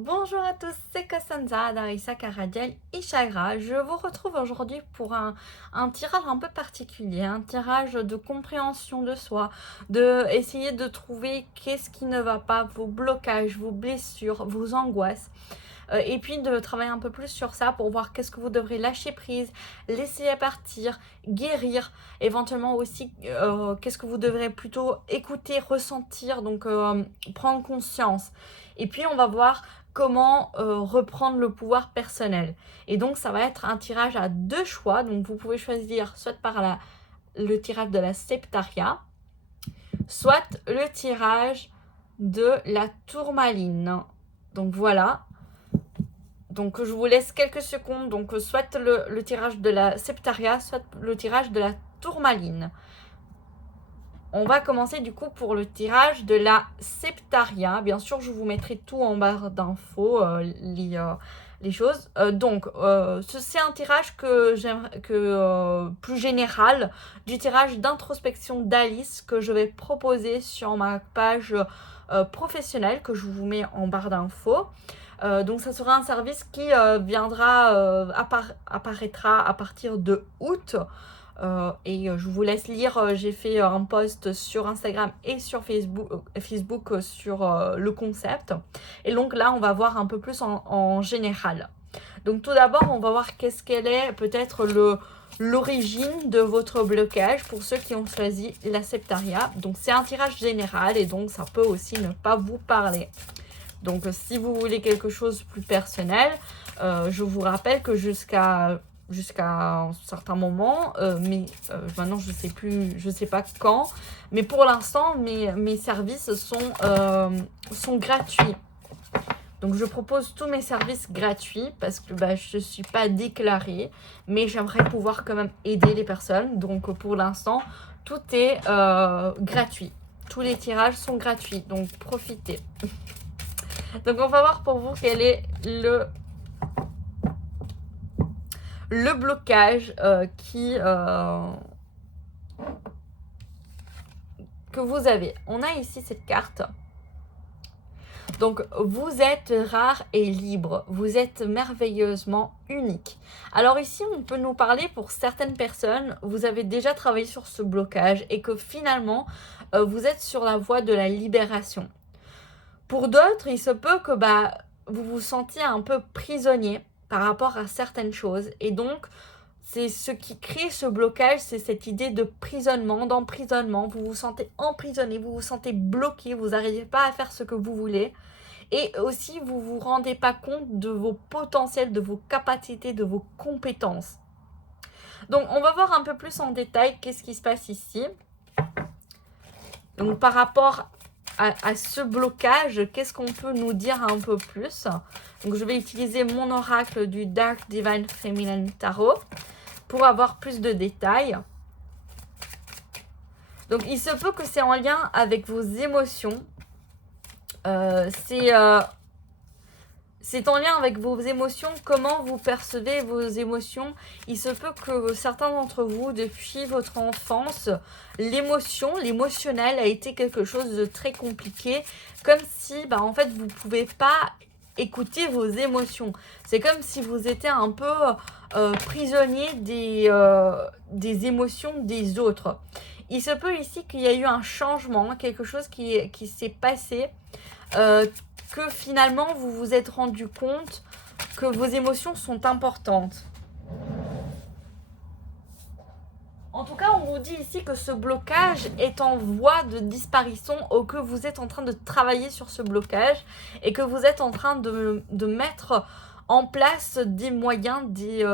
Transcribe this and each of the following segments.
Bonjour à tous, c'est Cassandra d'Arissa Karadiel Ishagra. Je vous retrouve aujourd'hui pour un tirage un peu particulier, un tirage de compréhension de soi, de essayer de trouver qu'est-ce qui ne va pas, vos blocages, vos blessures, vos angoisses. Et puis de travailler un peu plus sur ça pour voir qu'est-ce que vous devrez lâcher prise, laisser partir, guérir, éventuellement aussi qu'est-ce que vous devrez plutôt écouter, ressentir, donc prendre conscience. Et puis on va voir comment reprendre le pouvoir personnel. Et donc ça va être un tirage à deux choix, donc vous pouvez choisir soit par le tirage de la septaria, soit le tirage de la tourmaline. Donc voilà, donc je vous laisse quelques secondes, donc soit le tirage de la septaria, soit le tirage de la tourmaline. On va commencer du coup pour le tirage de la septaria. Bien sûr, je vous mettrai tout en barre d'infos, les choses. C'est un tirage que j'aimerais plus général du tirage d'introspection d'Alice que je vais proposer sur ma page professionnelle que je vous mets en barre d'infos. Donc ça sera un service qui apparaîtra à partir de août. Je vous laisse lire, j'ai fait un post sur Instagram et sur Facebook sur le concept. Et donc là, on va voir un peu plus en général. Donc tout d'abord, on va voir qu'est-ce qu'elle est, peut-être l'origine de votre blocage pour ceux qui ont choisi la septaria. Donc c'est un tirage général et donc ça peut aussi ne pas vous parler. Donc si vous voulez quelque chose de plus personnel, je vous rappelle que jusqu'à un certain moment, maintenant je sais pas quand, mais pour l'instant mes services sont gratuits. Donc je propose tous mes services gratuits parce que je ne suis pas déclarée, mais j'aimerais pouvoir quand même aider les personnes. Donc pour l'instant, tout est gratuit. Tous les tirages sont gratuits, donc profitez. Donc on va voir pour vous quel est le blocage que vous avez. On a ici cette carte. Donc vous êtes rare et libre, vous êtes merveilleusement unique. Alors ici on peut nous parler pour certaines personnes, vous avez déjà travaillé sur ce blocage et que finalement vous êtes sur la voie de la libération. Pour d'autres, il se peut que vous vous sentiez un peu prisonnier par rapport à certaines choses. Et donc, c'est ce qui crée ce blocage, c'est cette idée de prisonnement, d'emprisonnement. Vous vous sentez emprisonné, vous vous sentez bloqué, vous n'arrivez pas à faire ce que vous voulez. Et aussi, vous ne vous rendez pas compte de vos potentiels, de vos capacités, de vos compétences. Donc, on va voir un peu plus en détail qu'est-ce qui se passe ici. Donc, par rapport à ce blocage, qu'est-ce qu'on peut nous dire un peu plus? Donc je vais utiliser mon oracle du Dark Divine Feminine Tarot pour avoir plus de détails. Donc il se peut que c'est en lien avec vos émotions. C'est en lien avec vos émotions, comment vous percevez vos émotions. Il se peut que certains d'entre vous, depuis votre enfance, l'émotionnel a été quelque chose de très compliqué. Comme si, en fait, vous ne pouvez pas écouter vos émotions. C'est comme si vous étiez un peu prisonnier des émotions des autres. Il se peut ici qu'il y ait eu un changement, quelque chose qui s'est passé, que finalement vous vous êtes rendu compte que vos émotions sont importantes. En tout cas, on vous dit ici que ce blocage est en voie de disparition ou que vous êtes en train de travailler sur ce blocage et que vous êtes en train de mettre en place des moyens, des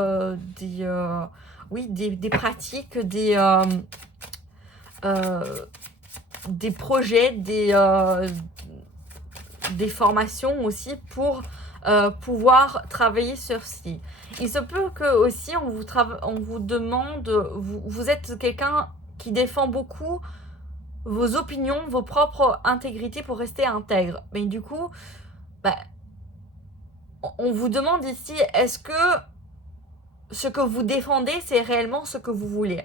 pratiques, des projets, des formations aussi pour pouvoir travailler sur ci. Il se peut que aussi on vous demande, vous êtes quelqu'un qui défend beaucoup vos opinions, vos propres intégrités pour rester intègre. Mais du coup, on vous demande ici, est-ce que ce que vous défendez, c'est réellement ce que vous voulez?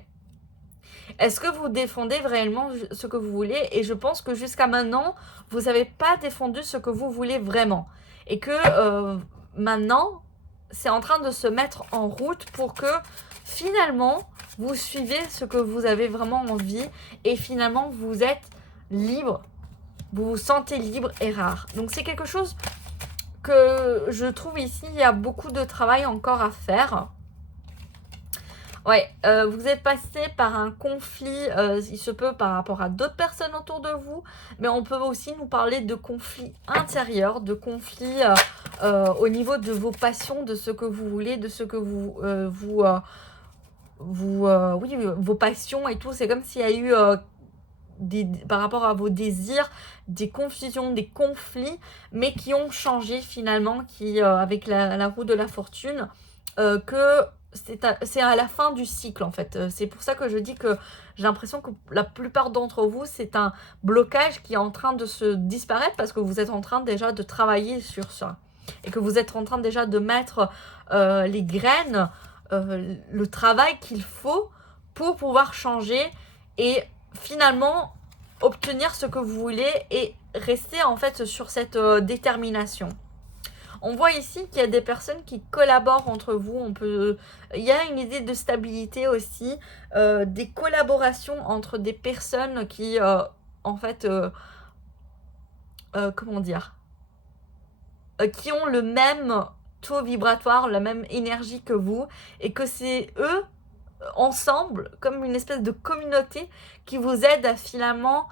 Est-ce que vous défendez réellement ce que vous voulez? Et je pense que jusqu'à maintenant, vous n'avez pas défendu ce que vous voulez vraiment. et que maintenant, c'est en train de se mettre en route pour que finalement, vous suivez ce que vous avez vraiment envie et finalement, vous êtes libre, vous vous sentez libre et rare. Donc, c'est quelque chose que je trouve ici, il y a beaucoup de travail encore à faire. Ouais, vous êtes passé par un conflit, il se peut par rapport à d'autres personnes autour de vous, mais on peut aussi nous parler de conflits intérieurs, de conflits au niveau de vos passions, de ce que vous voulez, de ce que oui, vos passions et tout. C'est comme s'il y a eu par rapport à vos désirs, des confusions, des conflits, mais qui ont changé finalement, qui avec la roue de la fortune, que c'est à la fin du cycle en fait. C'est pour ça que je dis que j'ai l'impression que la plupart d'entre vous, c'est un blocage qui est en train de se disparaître parce que vous êtes en train déjà de travailler sur ça. Et que vous êtes en train déjà de mettre les graines, le travail qu'il faut pour pouvoir changer et finalement obtenir ce que vous voulez et rester en fait sur cette détermination. On voit ici qu'il y a des personnes qui collaborent entre vous. Il y a une idée de stabilité aussi, des collaborations entre des personnes qui, en fait, comment dire, qui ont le même taux vibratoire, la même énergie que vous, et que c'est eux, ensemble, comme une espèce de communauté, qui vous aide finalement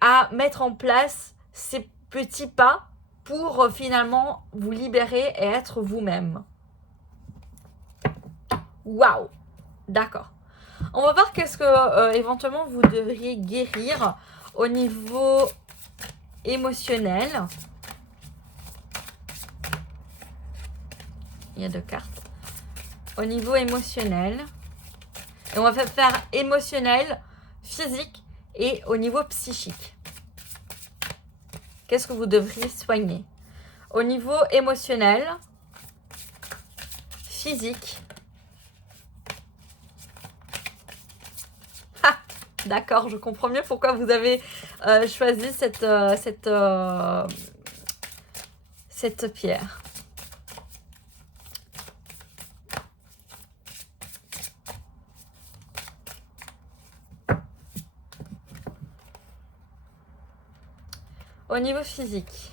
à mettre en place ces petits pas pour finalement vous libérer et être vous-même. Waouh! D'accord. On va voir qu'est-ce que éventuellement vous devriez guérir au niveau émotionnel. Il y a 2 cartes. Au niveau émotionnel. Et on va faire émotionnel, physique et au niveau psychique. Qu'est-ce que vous devriez soigner? Au niveau émotionnel, physique. Ah, d'accord, je comprends mieux pourquoi vous avez choisi cette pierre. Au niveau physique.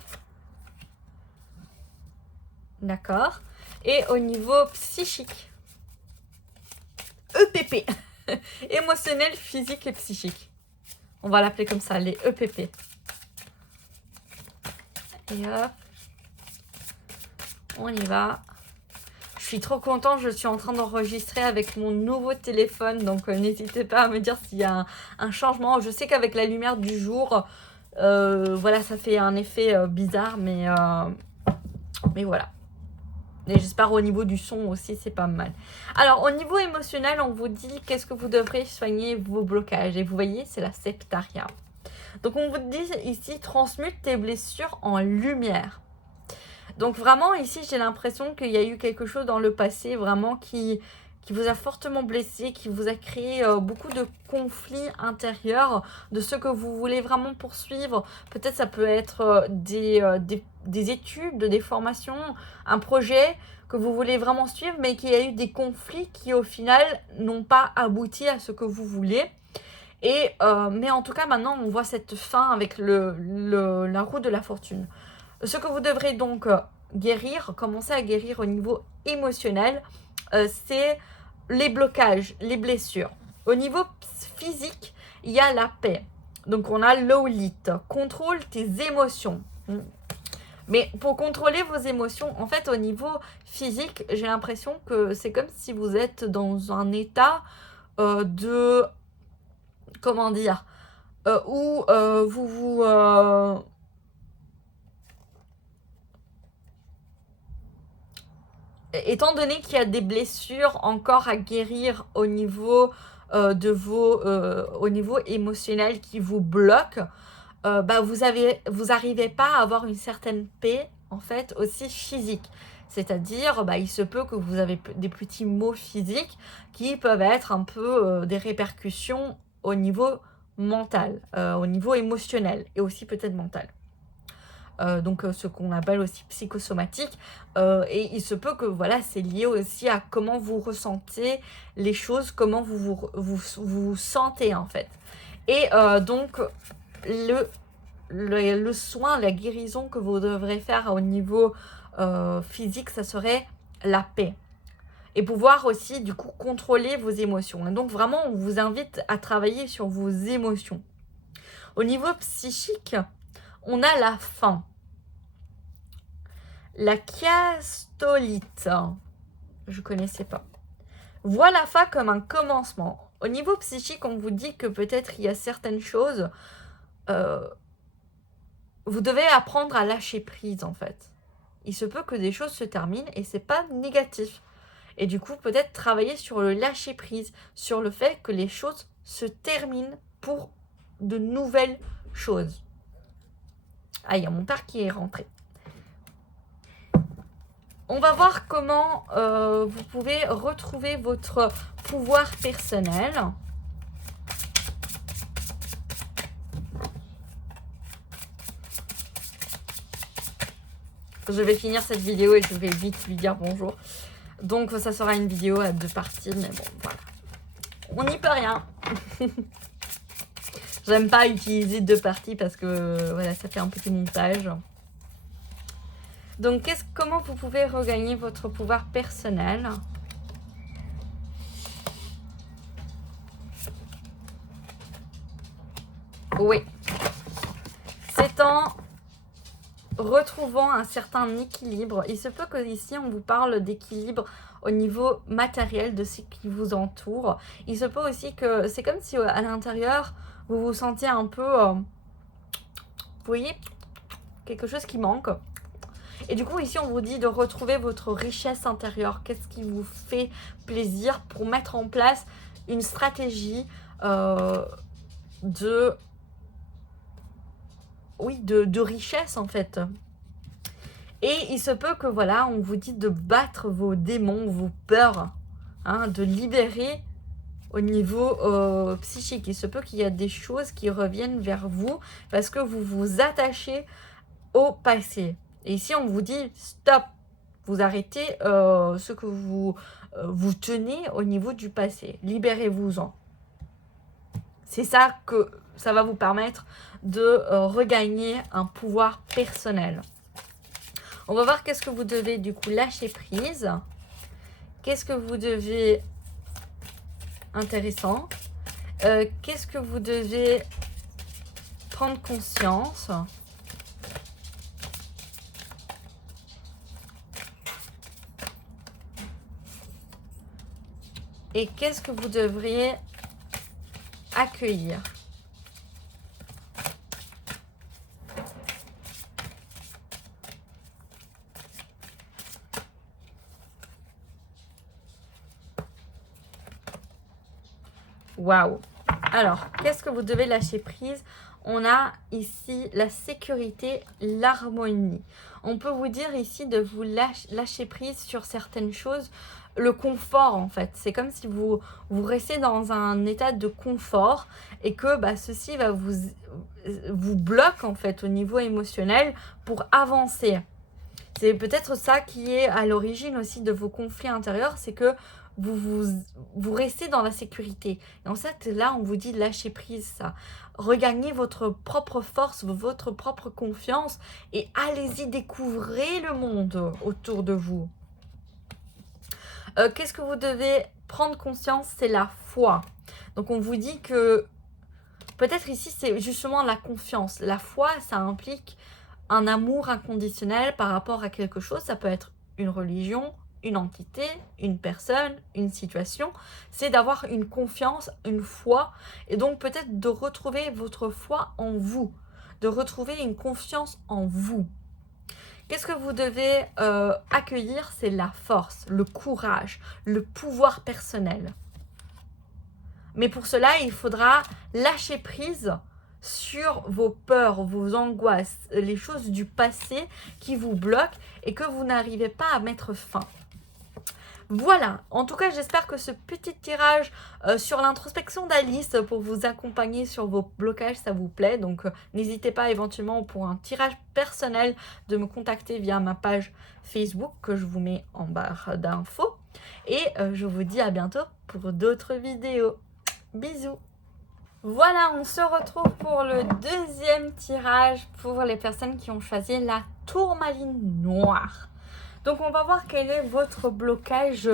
D'accord. Et au niveau psychique. EPP. Émotionnel, physique et psychique. On va l'appeler comme ça, les EPP. Et hop. On y va. Je suis trop contente, je suis en train d'enregistrer avec mon nouveau téléphone. Donc n'hésitez pas à me dire s'il y a un changement. Je sais qu'avec la lumière du jour... voilà, ça fait un effet bizarre, mais voilà. Et j'espère au niveau du son aussi, c'est pas mal. Alors, au niveau émotionnel, on vous dit qu'est-ce que vous devrez soigner vos blocages. Et vous voyez, c'est la septaria. Donc, on vous dit ici, transmute tes blessures en lumière. Donc, vraiment, ici, j'ai l'impression qu'il y a eu quelque chose dans le passé, vraiment, qui vous a fortement blessé, qui vous a créé beaucoup de conflits intérieurs de ce que vous voulez vraiment poursuivre. Peut-être ça peut être des études, des formations, un projet que vous voulez vraiment suivre, mais qu'il y a eu des conflits qui au final n'ont pas abouti à ce que vous voulez. Et, mais en tout cas, maintenant, on voit cette fin avec la roue de la fortune. Ce que vous devrez donc guérir, commencer à guérir au niveau émotionnel, c'est les blocages, les blessures. Au niveau physique, il y a la paix. Donc, on a l'olite. Contrôle tes émotions. Mais pour contrôler vos émotions, en fait, au niveau physique, j'ai l'impression que c'est comme si vous êtes dans un état de... Comment dire où vous étant donné qu'il y a des blessures encore à guérir au niveau au niveau émotionnel qui vous bloquent, vous arrivez pas à avoir une certaine paix en fait aussi physique. C'est-à-dire, il se peut que vous avez des petits maux physiques qui peuvent être un peu des répercussions au niveau mental, au niveau émotionnel et aussi peut-être mental. donc ce qu'on appelle aussi psychosomatique, et il se peut que voilà, c'est lié aussi à comment vous ressentez les choses, comment vous sentez en fait. Et donc le soin, la guérison que vous devrez faire au niveau physique, ça serait la paix. Et pouvoir aussi du coup contrôler vos émotions. Et donc vraiment, on vous invite à travailler sur vos émotions. Au niveau psychique, on a la faim. La chiastolite, je connaissais pas. Vois la faim comme un commencement. Au niveau psychique, on vous dit que peut-être il y a certaines choses, vous devez apprendre à lâcher prise en fait. Il se peut que des choses se terminent et c'est pas négatif. Et du coup, peut-être travailler sur le lâcher prise, sur le fait que les choses se terminent pour de nouvelles choses. Ah, il y a mon père qui est rentré. On va voir comment vous pouvez retrouver votre pouvoir personnel. Je vais finir cette vidéo et je vais vite lui dire bonjour. Donc ça sera une vidéo à 2 parties, mais bon, voilà. On n'y peut rien. J'aime pas utiliser 2 parties parce que voilà, ça fait un petit montage. Donc comment vous pouvez regagner votre pouvoir personnel? Oui. C'est en retrouvant un certain équilibre. Il se peut que ici on vous parle d'équilibre au niveau matériel de ce qui vous entoure. Il se peut aussi que c'est comme si à l'intérieur vous vous sentiez un peu, vous voyez, quelque chose qui manque. Et du coup ici on vous dit de retrouver votre richesse intérieure. Qu'est-ce qui vous fait plaisir pour mettre en place une stratégie de richesse en fait. Et il se peut que voilà, on vous dit de battre vos démons, vos peurs, hein, de libérer au niveau psychique. Il se peut qu'il y a des choses qui reviennent vers vous parce que vous vous attachez au passé. Et ici, on vous dit stop, vous arrêtez ce que vous tenez au niveau du passé. Libérez-vous-en. C'est ça que ça va vous permettre de regagner un pouvoir personnel. On va voir qu'est-ce que vous devez du coup lâcher prise. Qu'est-ce que vous devez... Intéressant. Qu'est-ce que vous devez prendre conscience. Et qu'est-ce que vous devriez accueillir. Waouh! Alors, qu'est-ce que vous devez lâcher prise? On a ici la sécurité, l'harmonie. On peut vous dire ici de vous lâcher prise sur certaines choses. Le confort en fait, c'est comme si vous restez dans un état de confort et que ceci va vous bloque en fait au niveau émotionnel pour avancer. C'est peut-être ça qui est à l'origine aussi de vos conflits intérieurs, c'est que vous restez dans la sécurité. Et en fait, là, on vous dit lâcher prise ça. Regagnez votre propre force, votre propre confiance et allez-y, découvrez le monde autour de vous. Qu'est-ce que vous devez prendre conscience? C'est la foi. Donc, on vous dit que peut-être ici, c'est justement la confiance. La foi, ça implique un amour inconditionnel par rapport à quelque chose. Ça peut être une religion, une entité, une personne, une situation. C'est d'avoir une confiance, une foi. Et donc, peut-être de retrouver votre foi en vous. De retrouver une confiance en vous. Qu'est-ce que vous devez accueillir? C'est la force, le courage, le pouvoir personnel. Mais pour cela, il faudra lâcher prise sur vos peurs, vos angoisses, les choses du passé qui vous bloquent et que vous n'arrivez pas à mettre fin. Voilà, en tout cas j'espère que ce petit tirage sur l'introspection d'Alice pour vous accompagner sur vos blocages, ça vous plaît. Donc n'hésitez pas éventuellement pour un tirage personnel de me contacter via ma page Facebook que je vous mets en barre d'infos. Et je vous dis à bientôt pour d'autres vidéos. Bisous. Voilà, on se retrouve pour le deuxième tirage pour les personnes qui ont choisi la tourmaline noire. Donc on va voir quel est votre blocage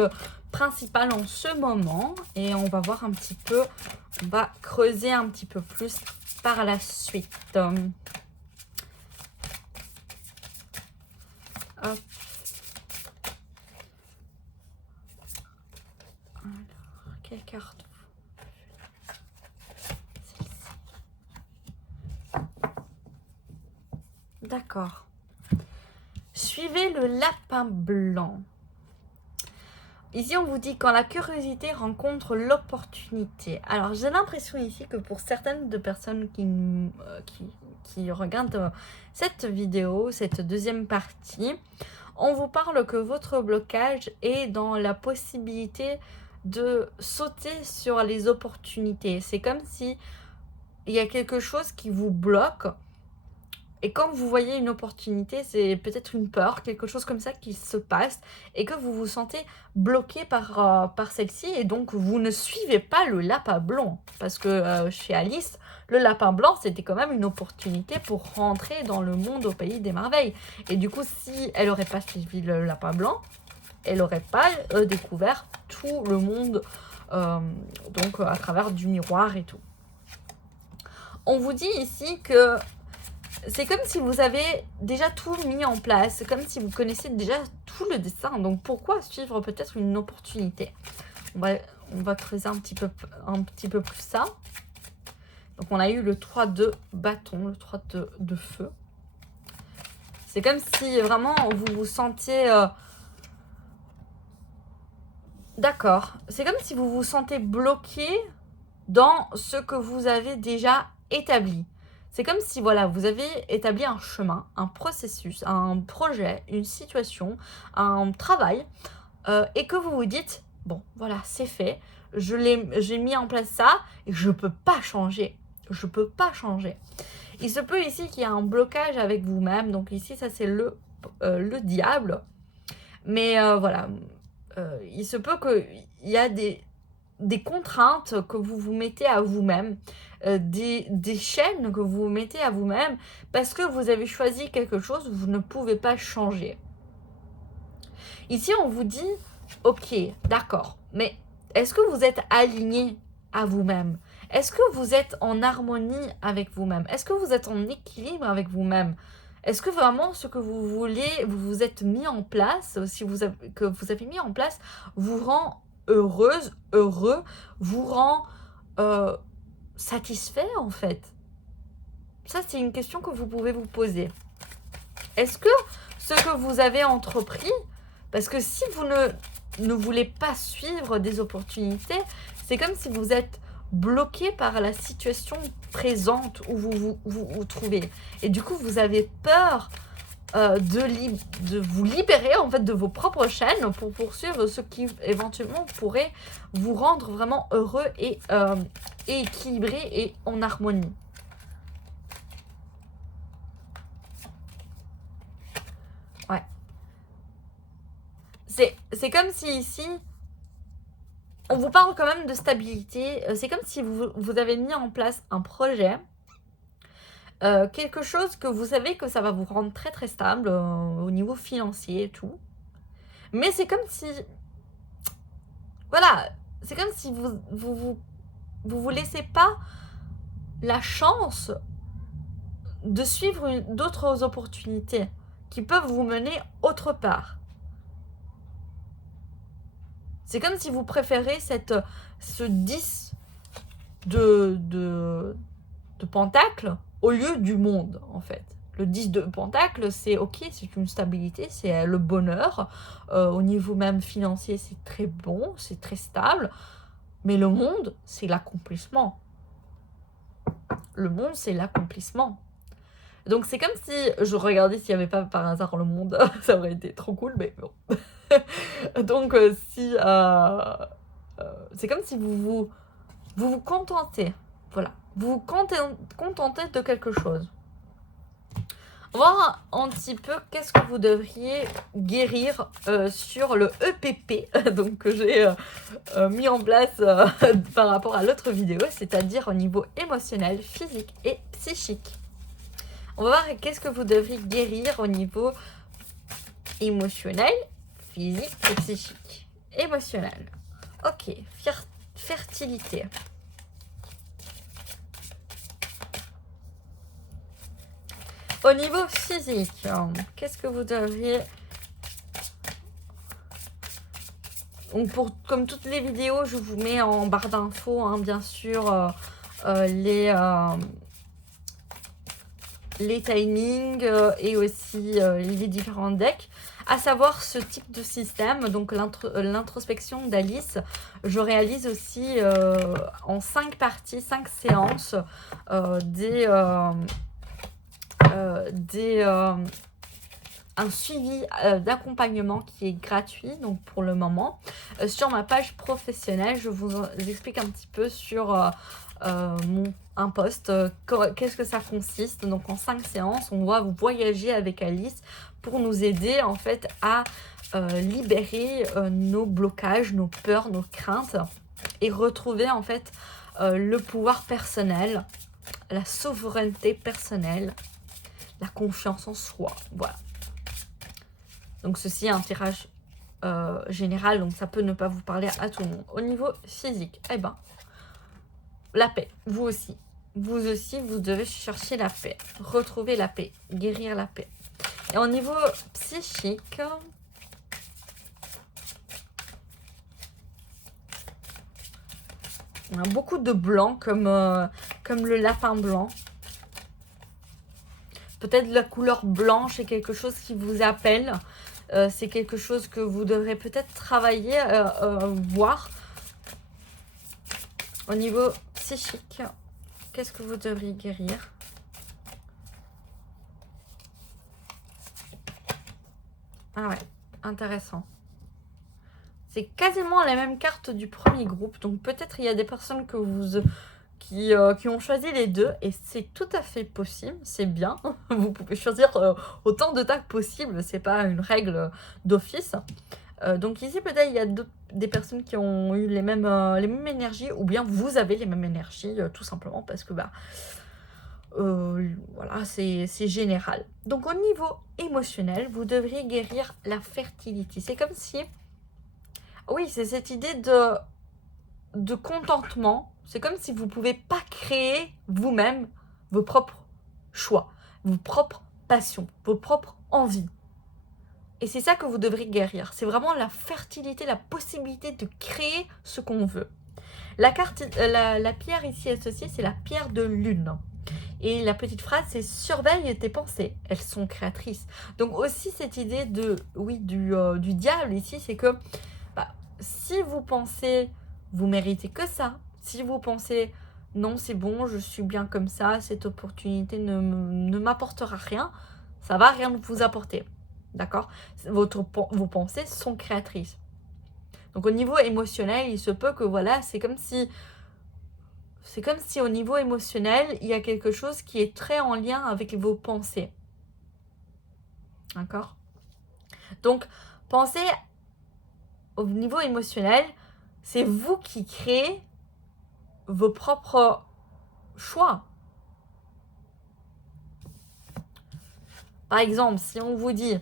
principal en ce moment et on va voir un petit peu, on va creuser un petit peu plus par la suite. Hop. Alors, quelle carte? Celle-ci. D'accord. Suivez le lapin blanc. Ici, on vous dit quand la curiosité rencontre l'opportunité. Alors, j'ai l'impression ici que pour certaines de personnes qui regardent cette vidéo, cette deuxième partie, on vous parle que votre blocage est dans la possibilité de sauter sur les opportunités. C'est comme si il y a quelque chose qui vous bloque. Et quand vous voyez une opportunité, c'est peut-être une peur, quelque chose comme ça qui se passe et que vous vous sentez bloqué par celle-ci et donc vous ne suivez pas le lapin blanc. Parce que chez Alice, le lapin blanc, c'était quand même une opportunité pour rentrer dans le monde au pays des merveilles. Et du coup, si elle n'aurait pas suivi le lapin blanc, elle n'aurait pas découvert tout le monde donc à travers du miroir et tout. On vous dit ici que c'est comme si vous avez déjà tout mis en place. C'est comme si vous connaissiez déjà tout le dessin. Donc, pourquoi suivre peut-être une opportunité? On va creuser un petit peu plus ça. Donc, on a eu le 3 de bâton, le 3 de feu. C'est comme si vraiment vous vous sentiez... D'accord. C'est comme si vous vous sentez bloqué dans ce que vous avez déjà établi. C'est comme si voilà, vous avez établi un chemin, un processus, un projet, une situation, un travail, et que vous vous dites, bon, voilà, c'est fait, j'ai mis en place ça, et je ne peux pas changer. Je ne peux pas changer. Il se peut ici qu'il y ait un blocage avec vous-même, donc ici, ça c'est le diable. Mais voilà, il se peut qu'il y a des contraintes que vous vous mettez à vous-même, des chaînes que vous vous mettez à vous-même parce que vous avez choisi quelque chose, vous ne pouvez pas changer. Ici, on vous dit, ok, d'accord, mais est-ce que vous êtes aligné à vous-même? Est-ce que vous êtes en harmonie avec vous-même? Est-ce que vous êtes en équilibre avec vous-même? Est-ce que vraiment ce que vous voulez, vous vous êtes mis en place, que vous avez mis en place, vous rend heureuse, heureux, vous rend satisfait en fait? Ça, c'est une question que vous pouvez vous poser. Est-ce que ce que vous avez entrepris, parce que si vous ne voulez pas suivre des opportunités, c'est comme si vous êtes bloqué par la situation présente où vous trouvez. Et du coup, vous avez peur de vous libérer en fait de vos propres chaînes pour poursuivre ce qui éventuellement pourrait vous rendre vraiment heureux et équilibré et en harmonie. Ouais. C'est comme si ici, on vous parle quand même de stabilité. C'est comme si vous avez mis en place un projet, quelque chose que vous savez que ça va vous rendre très très stable au niveau financier et tout. Mais c'est comme si... Voilà, c'est comme si vous laissez pas la chance de suivre d'autres opportunités qui peuvent vous mener autre part. C'est comme si vous préférez ce 10 de pentacle au lieu du monde, en fait. Le 10 de pentacle, c'est ok, c'est une stabilité, c'est le bonheur. Au niveau même financier, c'est très bon, c'est très stable. Mais le monde, c'est l'accomplissement. Le monde, c'est l'accomplissement. Donc c'est comme si je regardais s'il n'y avait pas par hasard le monde, ça aurait été trop cool, mais bon. Donc c'est comme si vous contentez, voilà, vous vous contentez de quelque chose. On va voir un petit peu qu'est-ce que vous devriez guérir sur le EPP donc, que j'ai mis en place par rapport à l'autre vidéo, c'est-à-dire au niveau émotionnel, physique et psychique. On va voir qu'est-ce que vous devriez guérir au niveau émotionnel, physique et psychique. Émotionnel. Ok, fertilité. Au niveau physique, qu'est-ce que vous devriez... Donc comme toutes les vidéos, je vous mets en barre d'infos, hein, bien sûr, les timings et aussi les différents decks. À savoir ce type de système, donc l'introspection d'Alice, je réalise aussi en 5 parties, 5 séances, un suivi d'accompagnement qui est gratuit, donc pour le moment. Sur ma page professionnelle, je vous explique un petit peu sur un post, qu'est-ce que ça consiste. Donc en 5 séances, on va voyager avec Alice pour nous aider en fait à libérer nos blocages, nos peurs, nos craintes et retrouver en fait le pouvoir personnel, la souveraineté personnelle, la confiance en soi, voilà. Donc ceci est un tirage général, donc ça peut ne pas vous parler à tout le monde. Au niveau physique, eh ben, la paix, vous aussi, vous devez chercher la paix, retrouver la paix, guérir la paix. Et au niveau psychique, on a beaucoup de blanc comme le lapin blanc. Peut-être la couleur blanche est quelque chose qui vous appelle. C'est quelque chose que vous devrez peut-être travailler, voir. Au niveau psychique, qu'est-ce que vous devriez guérir? Ah ouais, intéressant. C'est quasiment la même carte du premier groupe. Donc peut-être il y a des personnes que qui ont choisi les deux. Et c'est tout à fait possible. C'est bien. Vous pouvez choisir autant de tags possible. C'est pas une règle d'office. Donc ici peut-être il y a des personnes qui ont eu les mêmes énergies. Ou bien vous avez les mêmes énergies. Tout simplement parce que voilà, c'est général. Donc au niveau émotionnel, vous devriez guérir la fertilité. C'est comme si... Oui, c'est cette idée de contentement. C'est comme si vous ne pouvez pas créer vous-même vos propres choix, vos propres passions, vos propres envies. Et c'est ça que vous devrez guérir. C'est vraiment la fertilité, la possibilité de créer ce qu'on veut. La pierre ici associée, c'est la pierre de lune. Et la petite phrase, c'est « surveille tes pensées, elles sont créatrices ». Donc aussi cette idée du diable ici, c'est que si vous pensez, vous méritez que ça. Si vous pensez, non, c'est bon, je suis bien comme ça, cette opportunité ne m'apportera rien, ça va rien vous apporter. D'accord? Vos pensées sont créatrices. Donc au niveau émotionnel, il se peut que voilà, c'est comme si au niveau émotionnel, il y a quelque chose qui est très en lien avec vos pensées. D'accord? Donc, pensez au niveau émotionnel, c'est vous qui créez vos propres choix. Par exemple, si on vous dit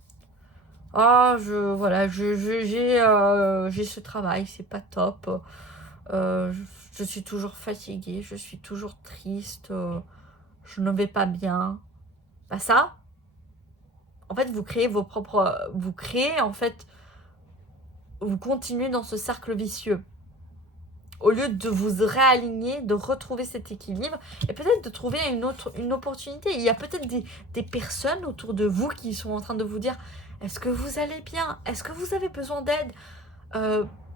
« Ah, j'ai ce travail, c'est pas top. Je suis toujours fatiguée, je suis toujours triste, je ne vais pas bien. » Ça, en fait, vous créez vos propres... Vous continuez dans ce cercle vicieux. Au lieu de vous réaligner, de retrouver cet équilibre et peut-être de trouver une opportunité. Il y a peut-être des personnes autour de vous qui sont en train de vous dire « Est-ce que vous allez bien? Est-ce que vous avez besoin d'aide ?»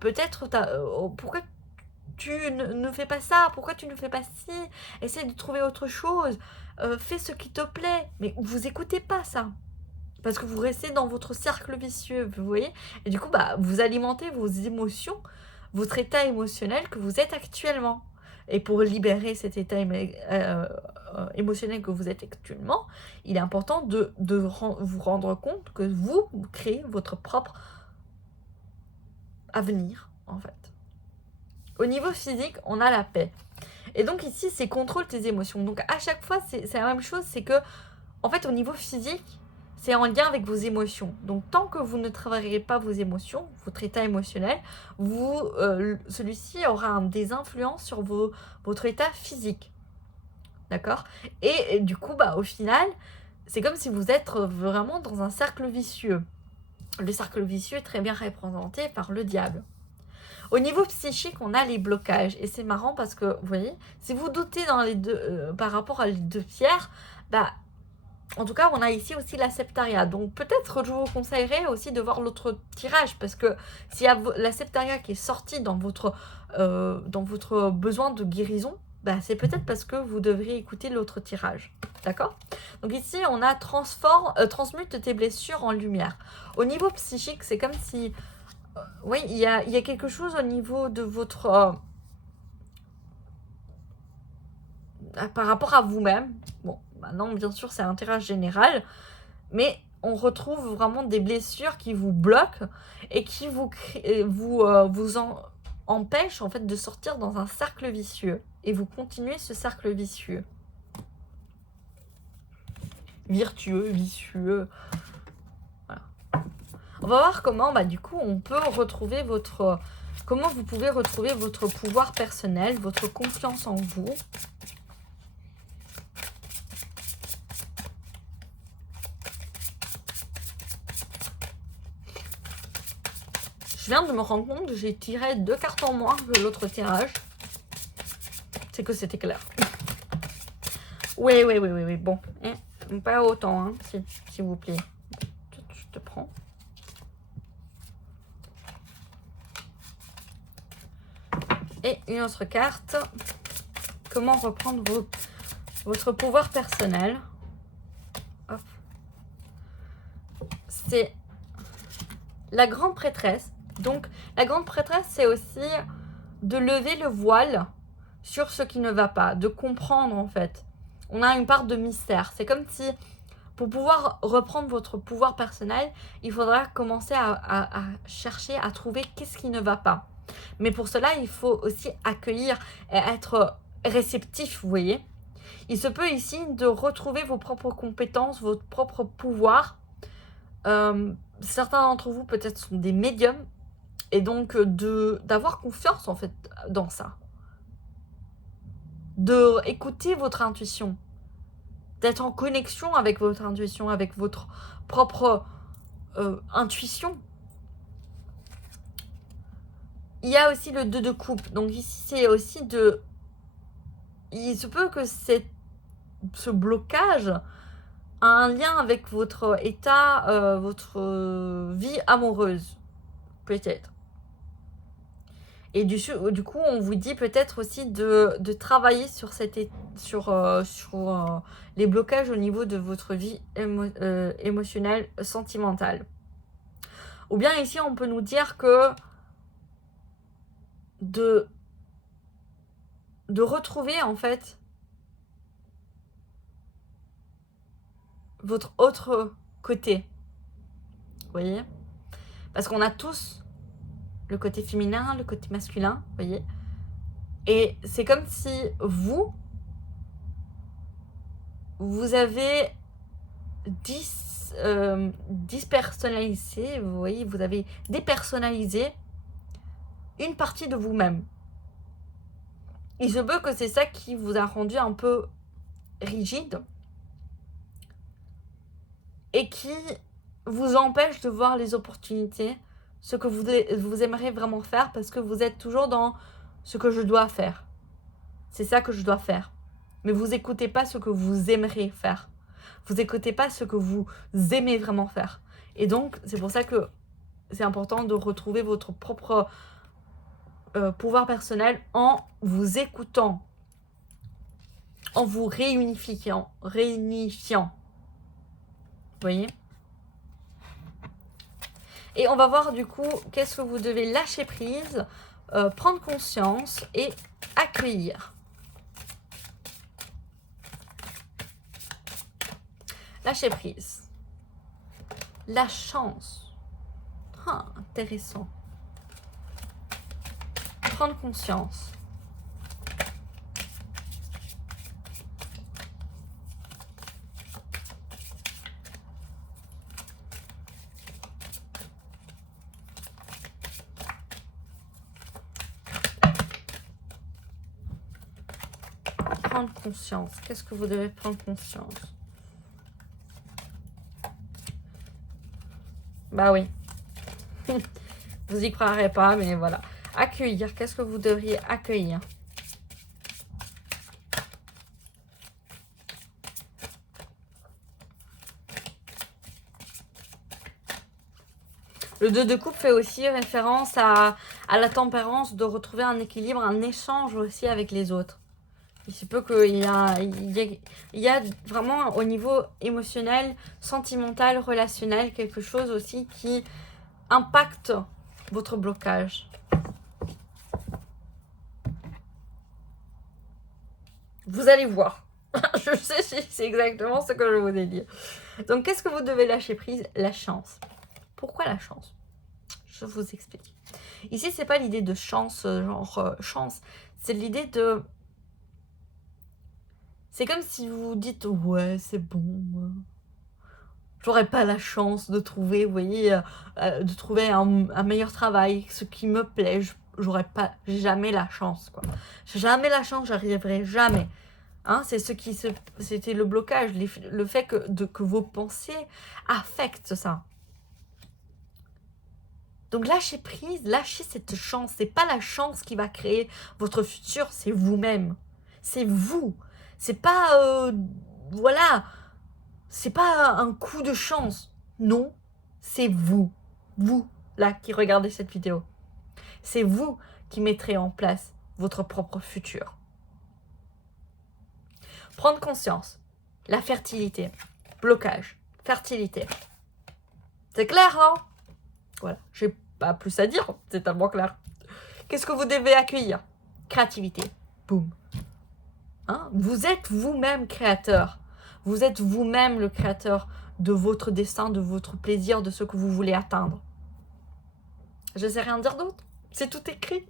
Peut-être, pourquoi tu ne fais pas ça, pourquoi tu ne fais pas ci, essaie de trouver autre chose, fais ce qui te plaît. Mais vous écoutez pas ça. Parce que vous restez dans votre cercle vicieux, vous voyez. Et du coup, bah, vous alimentez vos émotions, votre état émotionnel que vous êtes actuellement. Et pour libérer cet état émotionnel que vous êtes actuellement, il est important de vous rendre compte que vous créez votre propre avenir, en fait. Au niveau physique, on a la paix. Et donc ici, c'est contrôle tes émotions. Donc à chaque fois, c'est la même chose, c'est que, en fait, au niveau physique, c'est en lien avec vos émotions. Donc tant que vous ne travaillerez pas vos émotions, votre état émotionnel, celui-ci aura des influences sur votre état physique. D'accord ? Et du coup, bah, au final, c'est comme si vous êtes vraiment dans un cercle vicieux. Le cercle vicieux est très bien représenté par le diable. Au niveau psychique, on a les blocages. Et c'est marrant parce que, vous voyez, si vous doutez dans les deux, par rapport à les deux pierres, bah, en tout cas, on a ici aussi la septaria. Donc peut-être je vous conseillerais aussi de voir l'autre tirage. Parce que s'il y a la septaria qui est sortie dans votre besoin de guérison, bah, c'est peut-être parce que vous devriez écouter l'autre tirage. D'accord ? Donc ici, on a transmute tes blessures en lumière. Au niveau psychique, c'est comme si... oui, il y a quelque chose au niveau de votre... par rapport à vous-même. Bon, maintenant, bien sûr, c'est un tirage général. Mais on retrouve vraiment des blessures qui vous bloquent et qui vous empêchent en fait de sortir dans un cercle vicieux. Et vous continuez ce cercle vicieux. Virtueux, vicieux. Voilà. On va voir comment, bah, du coup, on peut retrouver comment vous pouvez retrouver votre pouvoir personnel, votre confiance en vous. Je viens de me rendre compte que j'ai tiré 2 cartes en moins que l'autre tirage. C'est que c'était clair. Oui, bon. Pas autant, hein, s'il vous plaît. Je te prends. Et une autre carte. Comment reprendre votre pouvoir personnel. Hop. C'est la grande prêtresse. Donc, la grande prêtresse, c'est aussi de lever le voile sur ce qui ne va pas, de comprendre en fait. On a une part de mystère. C'est comme si, pour pouvoir reprendre votre pouvoir personnel, il faudra commencer à chercher, à trouver qu'est-ce qui ne va pas. Mais pour cela, il faut aussi accueillir et être réceptif, vous voyez. Il se peut ici de retrouver vos propres compétences, votre propre pouvoir. Certains d'entre vous peut-être sont des médiums. Et donc d'avoir confiance en fait dans ça. De écouter votre intuition. D'être en connexion avec votre intuition, avec votre propre intuition. Il y a aussi le 2 de coupe. Donc ici, c'est aussi de... Il se peut que ce blocage a un lien avec votre état, votre vie amoureuse. Peut-être. Et du coup, on vous dit peut-être aussi de travailler sur les blocages au niveau de votre vie émotionnelle, sentimentale. Ou bien ici, on peut nous dire que de retrouver en fait votre autre côté. Vous voyez ? Parce qu'on a tous le côté féminin, le côté masculin, vous voyez. Et c'est comme si vous avez dispersonnalisé, vous voyez, vous avez dépersonnalisé une partie de vous-même. Il se peut que c'est ça qui vous a rendu un peu rigide et qui vous empêche de voir les opportunités, ce que vous aimeriez vraiment faire, parce que vous êtes toujours dans ce que je dois faire. C'est ça que je dois faire. Mais vous n'écoutez pas ce que vous aimeriez faire. Vous n'écoutez pas ce que vous aimez vraiment faire. Et donc, c'est pour ça que c'est important de retrouver votre propre pouvoir personnel en vous écoutant, en vous réunifiant. Vous voyez? Et on va voir du coup qu'est-ce que vous devez lâcher prise, prendre conscience et accueillir. Lâcher prise. La chance. Ah, intéressant. Prendre conscience. Prendre conscience. Qu'est-ce que vous devez prendre conscience? Bah oui. Vous y croirez pas, mais voilà. Accueillir. Qu'est-ce que vous devriez accueillir? Le 2 de coupe fait aussi référence à la tempérance, de retrouver un équilibre, un échange aussi avec les autres. Il se peut qu'il y a vraiment au niveau émotionnel, sentimental, relationnel, quelque chose aussi qui impacte votre blocage. Vous allez voir. Je sais si c'est exactement ce que je vous ai dit. Donc, qu'est-ce que vous devez lâcher prise? La chance. Pourquoi la chance? Je vous explique. Ici, c'est pas l'idée de chance, genre chance. C'est l'idée de... C'est comme si vous dites, ouais, c'est bon. J'aurais pas la chance de trouver, vous voyez, de trouver un meilleur travail, ce qui me plaît. J'aurais pas jamais la chance, quoi. Jamais la chance, j'arriverai jamais. Hein, c'est ce qui c'était le blocage, le fait que vos pensées affectent ça. Donc lâchez prise, lâchez cette chance. C'est pas la chance qui va créer votre futur, c'est vous-même. C'est vous. C'est pas voilà, c'est pas un coup de chance. Non, c'est vous. Vous là qui regardez cette vidéo. C'est vous qui mettrez en place votre propre futur. Prendre conscience. La fertilité. Blocage. Fertilité. C'est clair, non? Voilà, j'ai pas plus à dire, c'est tellement clair. Qu'est-ce que vous devez accueillir? Créativité. Boum. Hein? Vous êtes vous-même créateur. Vous êtes vous-même le créateur de votre destin, de votre plaisir, de ce que vous voulez atteindre. Je sais rien dire d'autre. C'est tout écrit.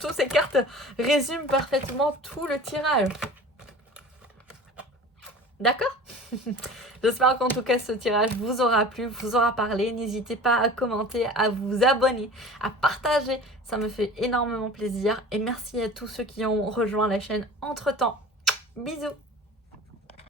Toutes ces cartes résument parfaitement tout le tirage. D'accord? J'espère qu'en tout cas ce tirage vous aura plu, vous aura parlé. N'hésitez pas à commenter, à vous abonner, à partager. Ça me fait énormément plaisir. Et merci à tous ceux qui ont rejoint la chaîne entre-temps. Bisous!